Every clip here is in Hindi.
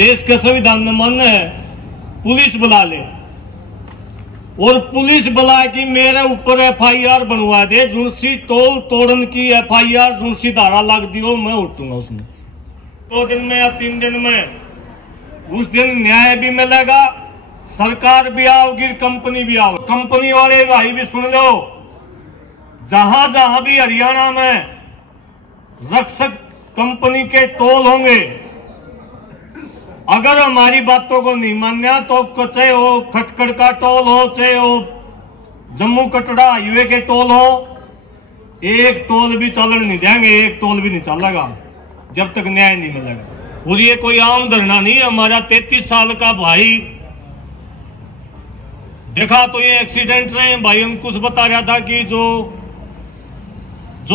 देश के संविधान में मान्य है पुलिस बुला ले और पुलिस बुला के मेरे ऊपर FIR बनवा दे, जुनसी तोल तोड़न की FIR जुनसी धारा लग दी हो, मैं उठूंगा उसमें 2 दिन में या 3 दिन में। उस दिन न्याय भी मिलेगा, सरकार भी आओगी, कंपनी भी आओगी। कंपनी वाले भाई भी सुन लो, जहां जहां भी हरियाणा में रक्षक कंपनी के टोल होंगे, अगर हमारी बातों को नहीं माना तो चाहे वो खटखड़ का टोल हो, चाहे वो जम्मू कटरा हाईवे के टोल हो, एक टोल भी चलन नहीं देंगे, एक टोल भी नहीं चलेगा जब तक न्याय नहीं मिलेगा। और ये कोई आम धरना नहीं है। हमारा 33 साल का भाई देखा तो ये एक्सीडेंट रहे। भाई अंकुश बता रहा था कि जो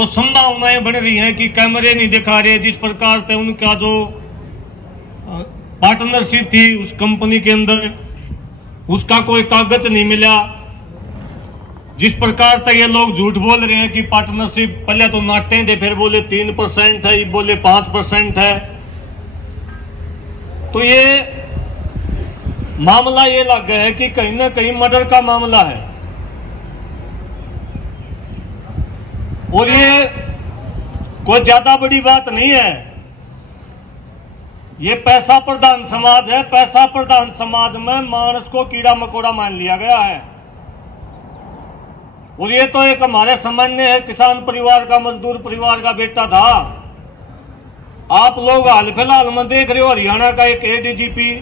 संभावनाएं बढ़ रही हैं कि कैमरे नहीं दिखा रहे, जिस प्रकार से उनका जो पार्टनरशिप थी उस कंपनी के अंदर, उसका कोई कागज नहीं मिला। जिस प्रकार से ये लोग झूठ बोल रहे हैं कि पार्टनरशिप, पहले तो नाटे थे, फिर बोले 3% है, बोले 5% है। तो ये मामला ये लग गया है कि कहीं ना कहीं मर्डर का मामला है। और ये कोई ज्यादा बड़ी बात नहीं है। ये पैसा प्रधान समाज है। पैसा प्रधान समाज में मानस को कीड़ा मकोड़ा मान लिया गया है। और ये तो एक हमारे सामान्य है, किसान परिवार का, मजदूर परिवार का बेटा था। आप लोग हाल फिलहाल में देख रहे हो हरियाणा का एक ADGP,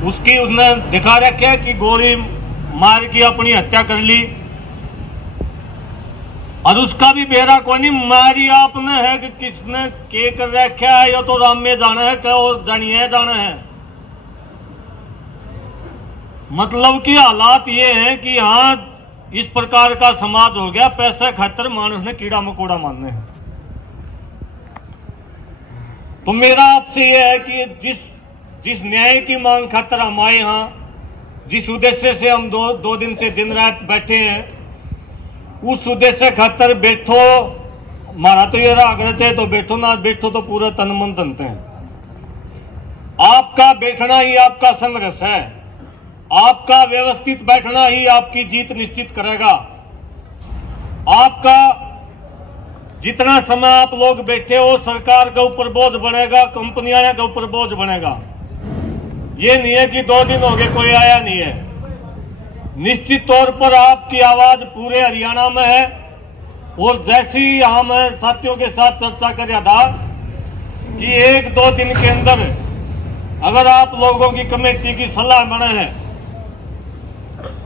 उसने दिखा रखा कि गोली मार के अपनी हत्या कर ली, और उसका भी बेरा कोई नहीं। मारी आपने है कि किसने के कर रखा है, या तो राम में जाना है, क्या जानिए जाना है। मतलब कि हालात ये है कि हाँ इस प्रकार का समाज हो गया, पैसे खातिर मानस ने कीड़ा मकोड़ा मानने हैं। तो मेरा आपसे यह है कि जिस न्याय की मांग खातिर हम आए, यहाँ जिस उद्देश्य से हम दो दिन से दिन रात बैठे हैं, उस उद्देश्य खातिर बैठो। हमारा तो ये आग्रह है, तो बैठो, ना बैठो तो पूरा तन मन तनते हैं। आपका बैठना ही आपका संघर्ष है। आपका व्यवस्थित बैठना ही आपकी जीत निश्चित करेगा। आपका जितना समय आप लोग बैठे हो, सरकार के ऊपर बोझ बनेगा, कंपनियां के ऊपर बोझ बनेगा। ये नहीं है कि 2 दिन हो गए कोई आया नहीं है। निश्चित तौर पर आपकी आवाज पूरे हरियाणा में है। और जैसे ही हम साथियों के साथ चर्चा कर रहा था कि 1-2 दिन के अंदर अगर आप लोगों की कमेटी की सलाह बने है,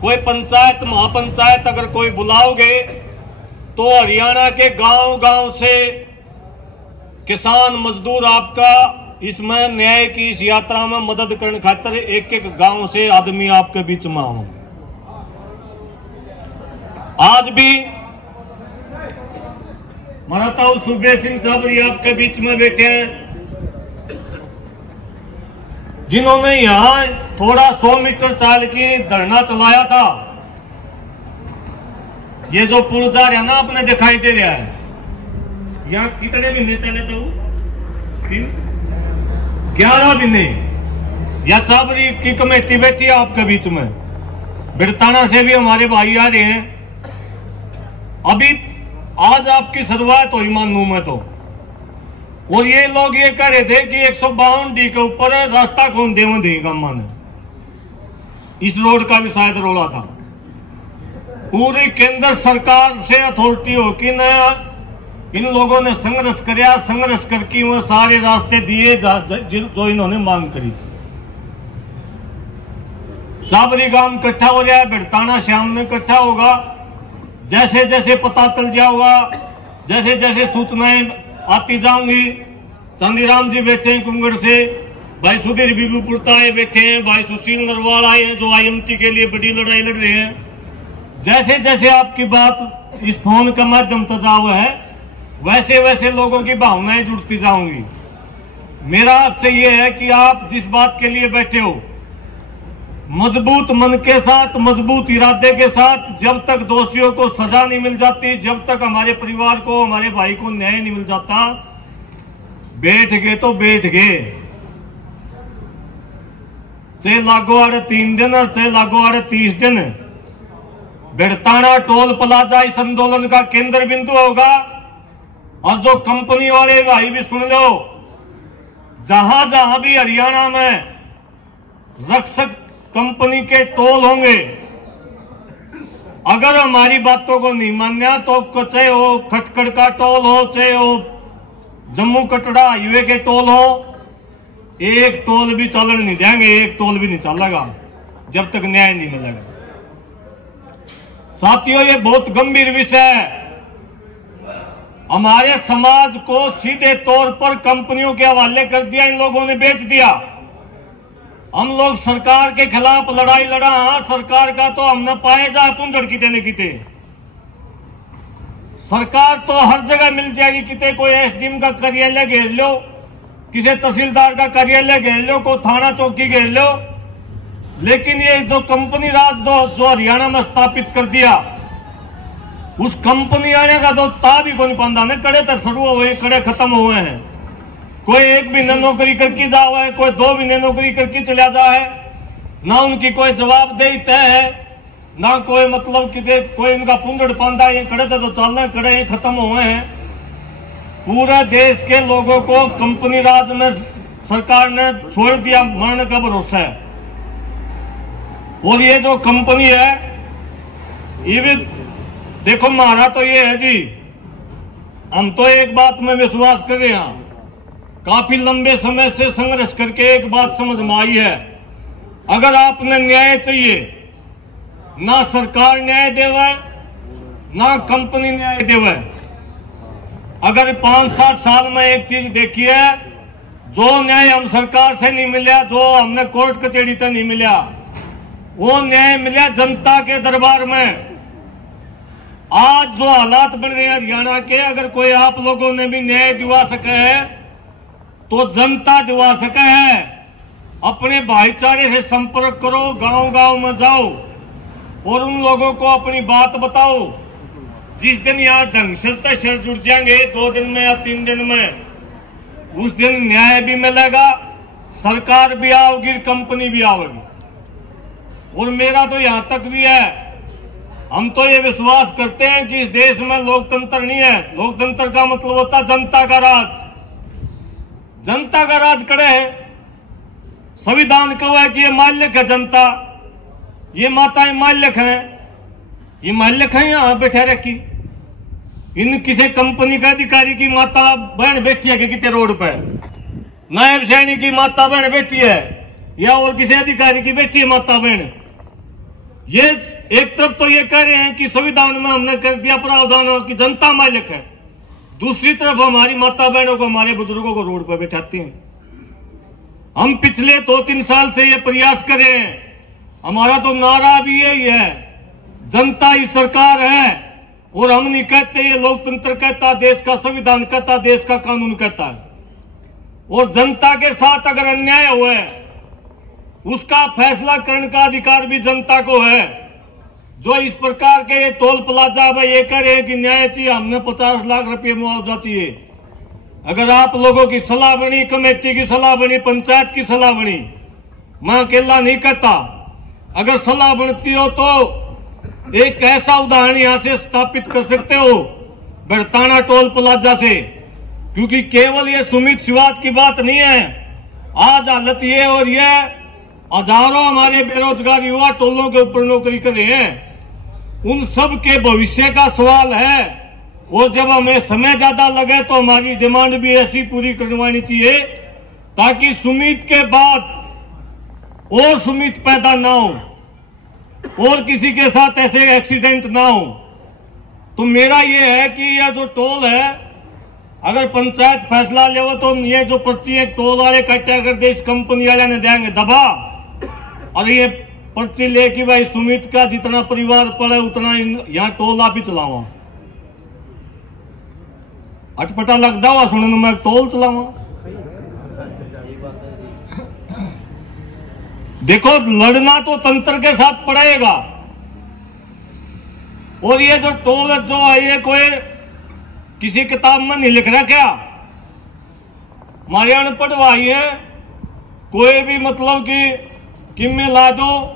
कोई पंचायत महापंचायत अगर कोई बुलाओगे, तो हरियाणा के गांव-गांव से किसान मजदूर आपका इसमें न्याय की इस यात्रा में मदद करने खातिर एक-एक गांव से आदमी आपके बीच में आओ। आज भी मराठा सुखदेव सिंह चाबरी आपके बीच में बैठे हैं, जिन्होंने यहां थोड़ा 100 मीटर चाल के धरना चलाया था। ये जो पुल जा रहा है ना, अपने दिखाई दे रहा है, यहाँ कितने महीने चले तो 11 महीने। या चाबरी की कमेटी बैठी है आपके बीच में, बिरताना से भी हमारे भाई आ रहे हैं। अभी आज आपकी शुरुआत हुई मानू में तो। और ये लोग ये कह रहे थे कि 152D के ऊपर रास्ता कौन देगा माने, इस रोड का भी शायद रोला था। पूरी केंद्र सरकार से अथॉरिटी हो कि न इन लोगों ने संघर्ष कराया, संघर्ष करके वो सारे रास्ते दिए जो इन्होंने मांग करी। चाबरी गांव इकट्ठा हो रहा है, बिरताना श्याम में इकट्ठा होगा। जैसे जैसे पता चल जाओगा, जैसे जैसे सूचनाएं आती जाऊंगी। चंदीराम जी बैठे हैं कुंगड़ से, भाई सुधीर बीबीपुरता बैठे हैं, भाई सुशील नरवाल आए हैं जो IMT के लिए बड़ी लड़ाई लड़ रहे हैं। जैसे जैसे आपकी बात इस फोन के माध्यम से जाओ है, वैसे वैसे लोगों की भावनाएं जुड़ती जाऊंगी। मेरा आपसे यह है कि आप जिस बात के लिए बैठे हो, मजबूत मन के साथ, मजबूत इरादे के साथ, जब तक दोषियों को सजा नहीं मिल जाती, जब तक हमारे परिवार को, हमारे भाई को न्याय नहीं मिल जाता, बैठ गए तो बैठ गए, चाहे लागू आड़े 3 दिन और चाहे लागू आड़े 30 दिन। बेड़ताना टोल प्लाजा इस आंदोलन का केंद्र बिंदु होगा। और जो कंपनी वाले भाई भी सुन लो, जहां जहां भी हरियाणा में रक्षक कंपनी के टोल होंगे, अगर हमारी बातों को नहीं माना तो चाहे वो खटखड़ का टोल हो, चाहे वो जम्मू कटरा हाईवे के टोल हो, एक टोल भी चलन नहीं देंगे, एक टोल भी नहीं चलेगा जब तक न्याय नहीं मिलेगा। साथियों, ये बहुत गंभीर विषय है। हमारे समाज को सीधे तौर पर कंपनियों के हवाले कर दिया, इन लोगों ने बेच दिया। हम लोग सरकार के खिलाफ लड़ाई लड़ा, हाँ, सरकार का तो हमने पाए जा पुंजड़ किते न किते। सरकार तो हर जगह मिल जाएगी, किते कोई एसडीएम का कार्यालय घेर लो, किसी तहसीलदार का कार्यालय घेर लो, कोई थाना चौकी घेर लो। लेकिन ये जो कंपनी राज जो हरियाणा में स्थापित कर दिया, उस कंपनी आने का तो ता भी कौन पांदा ने, कड़े तो शुरू हुए, कड़े खत्म हुए हैं। कोई 1 महीने नौकरी करके जा हुआ है, कोई 2 महीने नौकरी करके चला जा है, ना उनकी कोई जवाबदेही तय है, ना कोई मतलब कि कोई इनका पुंजड़ पांदा। ये कड़े तो चलना, कड़े ये खत्म हुए हैं। पूरे देश के लोगों को कंपनी राज में सरकार ने छोड़ दिया, मरने का भरोसा है। और ये जो कंपनी है, ये भी देखो, हमारा तो ये है जी, हम तो एक बात में विश्वास कर रहे हैं, काफी लंबे समय से संघर्ष करके एक बात समझ में आई है, अगर आपने न्याय चाहिए, ना सरकार न्याय देवे, ना कंपनी न्याय देवे। अगर 5-7 साल में एक चीज देखी है, जो न्याय हम सरकार से नहीं मिला, जो हमने कोर्ट कचहरी से नहीं मिला, वो न्याय मिला जनता के दरबार में। आज जो हालात बन रहे हैं हरियाणा के, अगर कोई आप लोगों ने भी न्याय दिवा सके है तो जनता दिवा सके है। अपने भाईचारे से संपर्क करो, गांव गांव में जाओ और उन लोगों को अपनी बात बताओ। जिस दिन यहाँ ढंग से सिर जुड़ जाएंगे 2 दिन में या 3 दिन में, उस दिन न्याय भी मिलेगा, सरकार भी आओगी, कंपनी भी आओगी। और मेरा तो यहां तक भी है, हम तो ये विश्वास करते हैं कि इस देश में लोकतंत्र नहीं है। लोकतंत्र का मतलब होता है जनता का राज। जनता का राज करे है, संविधान कहा है कि ये मालिक है जनता, ये माताएं मालिक हैं, ये मालिक हैं यहां बैठे रखी। इन किसी कंपनी का अधिकारी की माता बहन बैठी है कि कितने रोड पे, नायब सैनिक की माता बहन बैठी है, या और किसी अधिकारी की बैठी है माता बहन। ये एक तरफ तो ये कह रहे हैं कि संविधान में हमने कर दिया प्रावधान कि जनता मालिक है, दूसरी तरफ हमारी माता बहनों को, हमारे बुजुर्गों को रोड पर बैठाती हैं। हम पिछले 2-3 साल से ये प्रयास कर रहे हैं, हमारा तो नारा भी यही है, जनता ही सरकार है। और हम नहीं कहते, ये लोकतंत्र कहता, देश का संविधान कहता, देश का कानून कहता है। और जनता के साथ अगर अन्याय हुआ है, उसका फैसला करने का अधिकार भी जनता को है। जो इस प्रकार के ये टोल प्लाजा में ये कह रहे हैं कि न्याय चाहिए, हमने 50 लाख रुपए मुआवजा चाहिए। अगर आप लोगों की सलाह बनी, कमेटी की सलाह बनी, पंचायत की सलाह बनी, मैं अकेला नहीं कहता, अगर सलाह बनती हो तो एक ऐसा उदाहरण यहां से स्थापित कर सकते हो, बेड़ताना टोल प्लाजा से। क्योंकि केवल ये सुमित शिवाज की बात नहीं है, आज हालत ये और ये हजारों हमारे बेरोजगार युवा टोलों के ऊपर नौकरी कर रहे हैं, उन सब के भविष्य का सवाल है। और जब हमें समय ज्यादा लगे तो हमारी डिमांड भी ऐसी पूरी करवानी चाहिए ताकि सुमित के बाद और सुमित पैदा ना हो और किसी के साथ ऐसे एक्सीडेंट ना हो। तो मेरा ये है कि यह जो टोल है, अगर पंचायत फैसला ले तो ये जो पर्ची है टोल वाले कट्टा कर दे, इस कंपनी वाले ने देंगे दबा, और ये पर्ची ले कि भाई सुमित का जितना परिवार पड़े उतना यहाँ टोल आप ही चलावा। अटपटा लगता हुआ सुनने में टोल चलावा। देखो, लड़ना तो तंत्र के साथ पड़ेगा। और ये जो टोल जो है, ये कोई किसी किताब में नहीं लिख रहा क्या? हमारे अनपढ़ भाई हैं, कोई भी मतलब कि में ला दो,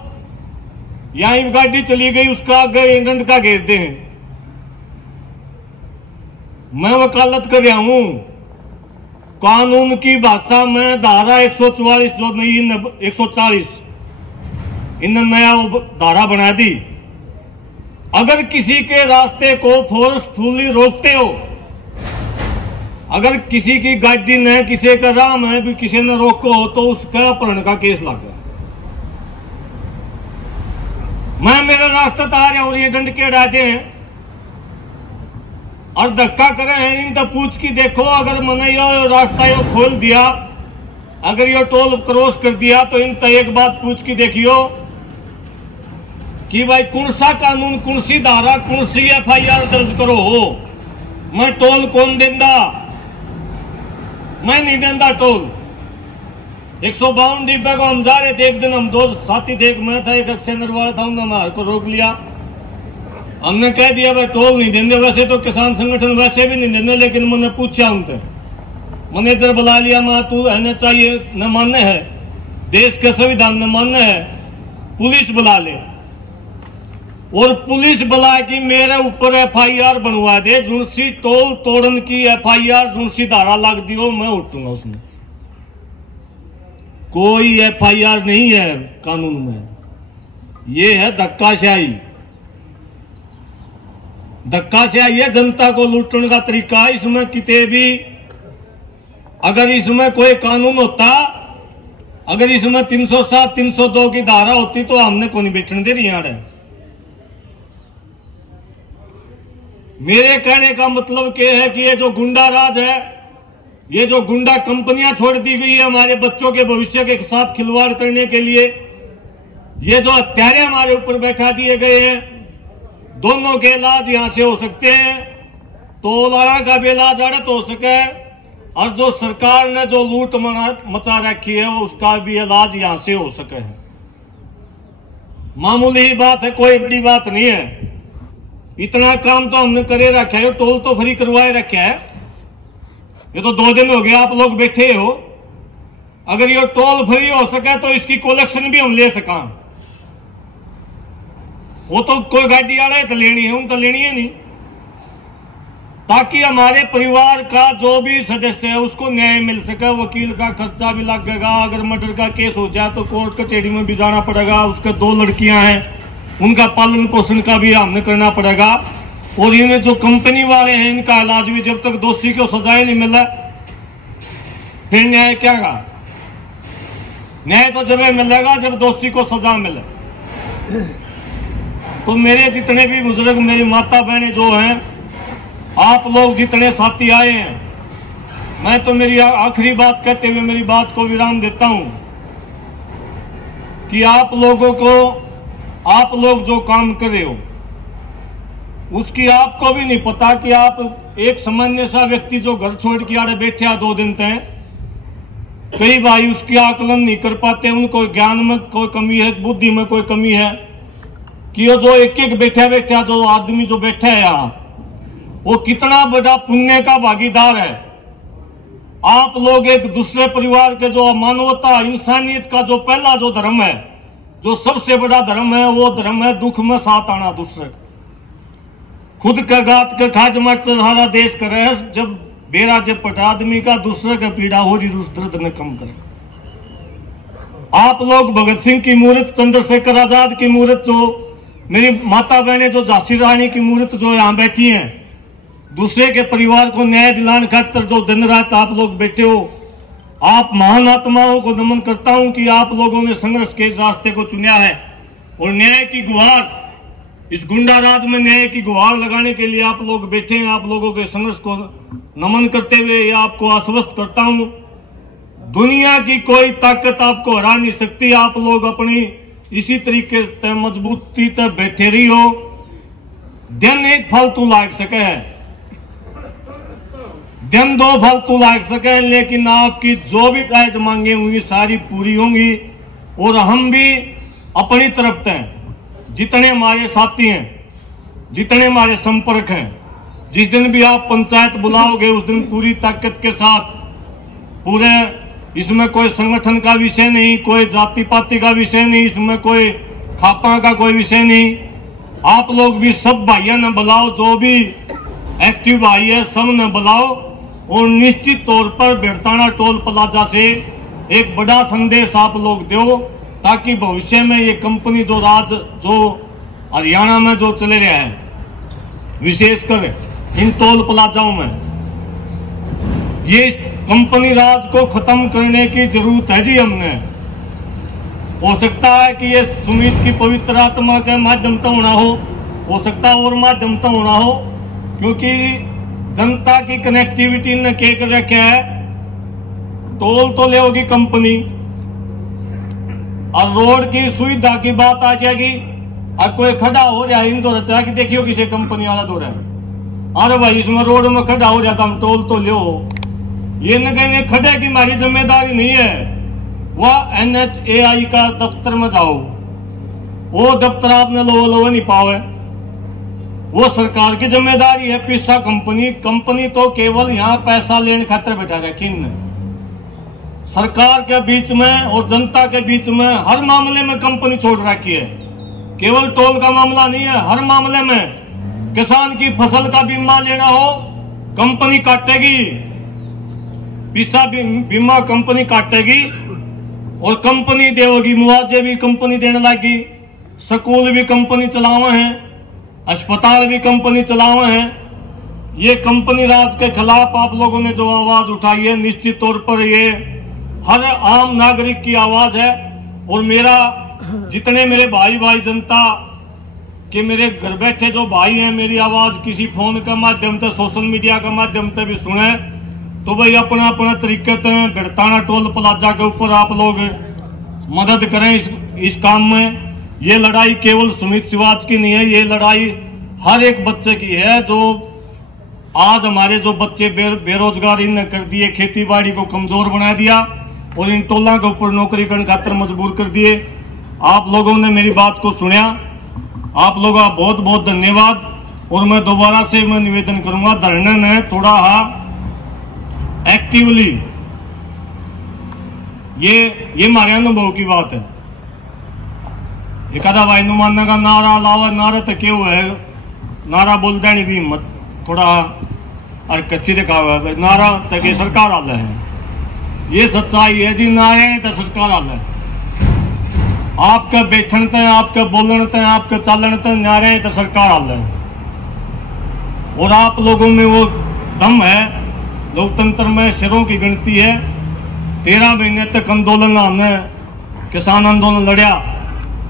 यहां गाड़ी चली गई उसका एजेंट का घेरते हैं। मैं वकालत कर रहा हूं, कानून की भाषा में धारा 144 जो नहीं 140 इन नया धारा बना दी। अगर किसी के रास्ते को फोर्सफुली रोकते हो, अगर किसी की गाड़ी ने किसी का राह में भी किसी ने रोको हो तो उसका अपहरण का केस लग गया। मैं मेरे रास्ते तो आ रहा हूं, ये डंड के अड़ाते हैं और धक्का करे हैं। इन तो पूछ की देखो, अगर मैंने ये रास्ता ये खोल दिया, अगर ये टोल क्रॉस कर दिया तो इन तो एक बात पूछ की देखियो कि भाई कौन सा कानून, कौन सी धारा, कौन सी FIR दर्ज करो हो। मैं टोल कौन देंदा? मैं नहीं देंदा टोल। 152 डिब्बे को हम जा रहे थे, एक दिन हम दो साथी थे, मैं था एक अक्षय नरवाल था, उन्होंने हमारे को रोक लिया। हमने कह दिया भाई टोल नहीं देंगे। वैसे तो किसान संगठन वैसे भी नहीं देंगे, लेकिन मैंने पूछा उनसे, मैनेजर बुला लिया, मैं तू रहना चाहिए न मान्य है, देश के संविधान न मान्य है, पुलिस बुला ले। और पुलिस बुला के मेरे ऊपर FIR बनवा दे, जुनसी टोल तोड़न की FIR, जुनसी धारा लग दियो, मैं उठूंगा उसमें। कोई FIR नहीं है कानून में, ये है धक्काशाही। धक्काशाही है, जनता को लूटने का तरीका। इसमें किते भी अगर इसमें कोई कानून होता, अगर इसमें 307 302 की धारा होती तो हमने कौन बैठने दे रही है। मेरे कहने का मतलब क्या है कि ये जो गुंडा राज है, ये जो गुंडा कंपनियां छोड़ दी गई है हमारे बच्चों के भविष्य के साथ खिलवाड़ करने के लिए, ये जो हत्यारे हमारे ऊपर बैठा दिए गए हैं, दोनों के इलाज यहां से हो सकते हैं। टोलारा का भी इलाज अड़त हो सके, और जो सरकार ने जो लूट मचा रखी है उसका भी इलाज यहां से हो सके। मामूली ही बात है, कोई बड़ी बात नहीं है। इतना काम तो हमने करे रखा है, टोल तो फ्री करवाए रखा है। ये तो 2 दिन हो गए आप लोग बैठे हो। अगर ये टोल फ्री हो सके तो इसकी कलेक्शन भी हम ले सका। वो तो कोई गाड़ी वाला तो लेनी है, उन तो लेनी है नहीं, ताकि हमारे परिवार का जो भी सदस्य है उसको न्याय मिल सके। वकील का खर्चा भी लगेगा, अगर मर्डर का केस हो जाए तो कोर्ट कचहरी में भी जाना पड़ेगा। उसके 2 लड़कियां हैं, उनका पालन पोषण का भी हमने करना पड़ेगा। और इनमें जो कंपनी वाले हैं इनका इलाज भी, जब तक दोषी को सजाए नहीं मिला फिर न्याय क्या का? न्याय तो जब मिलेगा जब दोषी को सजा मिले। तो मेरे जितने भी बुजुर्ग, मेरी माता बहनें जो हैं, आप लोग जितने साथी आए हैं, मैं तो मेरी आखिरी बात कहते हुए मेरी बात को विराम देता हूं कि आप लोग जो काम कर रहे हो उसकी आपको भी नहीं पता कि आप एक सामान्य सा व्यक्ति जो घर छोड़ के आड़े बैठे 2 दिन तक, कई भाई उसकी आकलन नहीं कर पाते। उनको ज्ञान में कोई कमी है, बुद्धि में कोई कमी है कि ये जो एक बैठा जो आदमी जो बैठा है यहाँ, वो कितना बड़ा पुण्य का भागीदार है। आप लोग एक दूसरे परिवार के जो मानवता, इंसानियत का जो पहला जो धर्म है, जो सबसे बड़ा धर्म है, वो धर्म है दुख में साथ आना दूसरे। खुद का गात के खाज मट सारा देश करे, जब बेरा जब पटा आदमी का दूसरे का पीड़ा हो रही उस दर्द ने कम करे। आप लोग भगत सिंह की मूर्त, चंद्रशेखर आजाद की मूर्त, जो मेरी माता बहनें जो झांसी रानी की मूर्त जो यहाँ बैठी हैं, दूसरे के परिवार को न्याय दिलाने खातिर जो दिन रात आप लोग बैठे हो, आप महान आत्माओं को नमन करता हूं कि आप लोगों ने संघर्ष के रास्ते को चुना है और न्याय की गुहार, इस गुंडा राज में न्याय की गुहार लगाने के लिए आप लोग बैठे हैं। आप लोगों के संघर्ष को नमन करते हुए ये आपको आश्वस्त करता हूं, दुनिया की कोई ताकत आपको हरा नहीं सकती। आप लोग अपनी इसी तरीके से मजबूती तक बैठे रही हो। दिन एक फालतू लाग सके है, दिन 2 फालतू लाग सके, लेकिन आपकी जो भी जायज मांगे होंगी सारी पूरी होंगी। और हम भी अपनी तरफ से जितने हमारे साथी हैं, जितने हमारे संपर्क हैं, जिस दिन भी आप पंचायत बुलाओगे उस दिन पूरी ताकत के साथ पूरे, इसमें कोई संगठन का विषय नहीं, कोई जाति पाति का विषय नहीं, इसमें कोई खापा का कोई विषय नहीं। आप लोग भी सब भाइयों ने बुलाओ, जो भी एक्टिव भाई है सब ने बुलाओ, और निश्चित तौर पर बेड़ताना टोल प्लाजा से एक बड़ा संदेश आप लोग दो, ताकि भविष्य में ये कंपनी जो हरियाणा में जो चले रहा है, विशेषकर इन टोल प्लाजाओं में, ये कंपनी राज को खत्म करने की जरूरत है जी। हमने, हो सकता है कि ये सुमित की पवित्र आत्मा के माध्यम से होना हो सकता है और माध्यम से होना हो, क्योंकि जनता की कनेक्टिविटी ने क्या कर रखा है, टोल तो ले होगी कंपनी और रोड की सुविधा की बात आ जाएगी। और कोई खड़ा हो रहा है इन दो रचा कि देखियो किसी कंपनी वाला दो रहा है, अरे भाई इसमें रोड में खड़ा हो जाता, हम टोल तो लो। ये न कहेंगे खड़े की हमारी जिम्मेदारी नहीं है, वह NHAI का दफ्तर में जाओ, वो दफ्तर आपने लो नहीं पाओ, वो सरकार की जिम्मेदारी है। पिस्सा कंपनी तो केवल यहाँ पैसा लेने खातिर बैठा रखी ने, सरकार के बीच में और जनता के बीच में हर मामले में कंपनी छोड़ रखी है। केवल टोल का मामला नहीं है, हर मामले में किसान की फसल का बीमा लेना हो कंपनी काटेगी, पिस्सा बीमा कंपनी काटेगी और कंपनी देगी, मुआवजे भी कंपनी देने लगी, स्कूल भी कंपनी चलावे हैं, अस्पताल भी कंपनी चलावे हैं। ये कंपनी राज के खिलाफ आप लोगों ने जो आवाज उठाई है, निश्चित तौर पर ये हर आम नागरिक की आवाज है। और मेरा जितने मेरे भाई जनता के मेरे घर बैठे जो भाई हैं, मेरी आवाज किसी फोन के माध्यम से, सोशल मीडिया के माध्यम से भी सुने, तो भाई अपना अपना तरीके से बेड़ताना टोल प्लाजा के ऊपर आप लोग मदद करें इस काम में। ये लड़ाई केवल सुमित शिवाज की नहीं है, ये लड़ाई हर एक बच्चे की है। जो आज हमारे जो बच्चे बेरोजगार इन्हें कर दिए, खेती बाड़ी को कमजोर बना दिया और इन टोलों के ऊपर नौकरी करने खातिर मजबूर कर दिए। आप लोगों ने मेरी बात को सुना, आप लोगों का बहुत बहुत धन्यवाद। और मैं दोबारा से मैं निवेदन करूंगा, धरने ने थोड़ा एक्टिवली, ये हमारे अनुभव की बात है। एक आधा भाई नुमाना का नारा लावा, नारा तक क्यों है, नारा बोल देनी भी हिम्मत थोड़ा और कच्ची दिखावा है, नारा तक ये सरकार आला है, ये सच्चाई है जी। नारे तो सरकार आला है, आपके बैठन ते, आपके बोलन ते, आपके चालन ते नारे तो सरकार आला है। और आप लोगों में वो दम है, लोकतंत्र में सिरों की गिनती है। 13 महीने तक आंदोलन, हमने किसान आंदोलन लड़या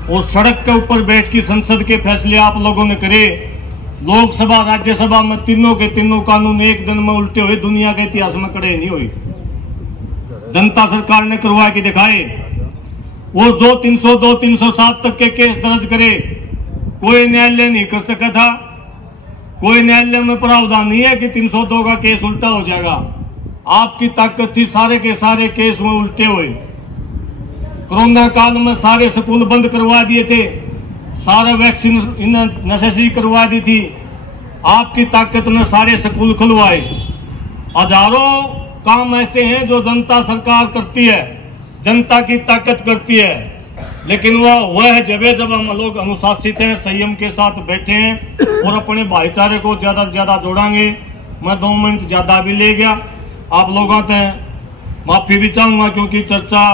और सड़क के ऊपर बैठ की संसद के फैसले आप लोगों ने करे। लोकसभा राज्यसभा में तीनों के तीनों कानून एक दिन में उल्टे हुए, दुनिया के इतिहास में खड़े नहीं हुए, जनता सरकार ने करवा के दिखाए। वो जो 302 307 तक के केस दर्ज करे, कोई न्यायालय नहीं कर सका था। कोई न्यायालय में प्रावधान नहीं है कि 302 का केस उल्टा हो जाएगा। आपकी ताकत थी, सारे के सारे केस में उल्टे हुए। कोरोना काल में सारे स्कूल बंद करवा दिए थे, सारे वैक्सीन नेसेसरी करवा दी थी। आपकी ताकत ने सारे स्कूल खुलवाए। हजारों काम ऐसे हैं जो जनता सरकार करती है, जनता की ताकत करती है, लेकिन वह जब हम लोग अनुशासित हैं, संयम के साथ बैठे हैं और अपने भाईचारे को ज्यादा से ज्यादा जोड़ेंगे। मैं 2 मिनट ज्यादा भी ले गया, आप लोगों से माफी भी चाहूंगा, क्योंकि चर्चा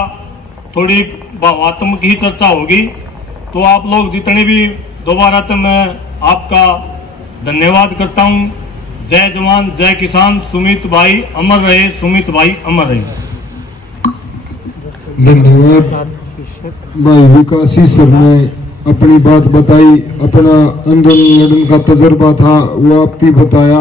थोड़ी भावात्मक ही चर्चा होगी। तो आप लोग जितने भी, दोबारा तो मैं आपका धन्यवाद करता हूं। जय जवान जय किसान, सुमित भाई अमर रहे, सुमित भाई अमर रहे। धन्यवाद। भाई विकासी सर ने अपनी बात बताई, अपना आंदोलन लड़ने का तजर्बा था वो आपकी बताया।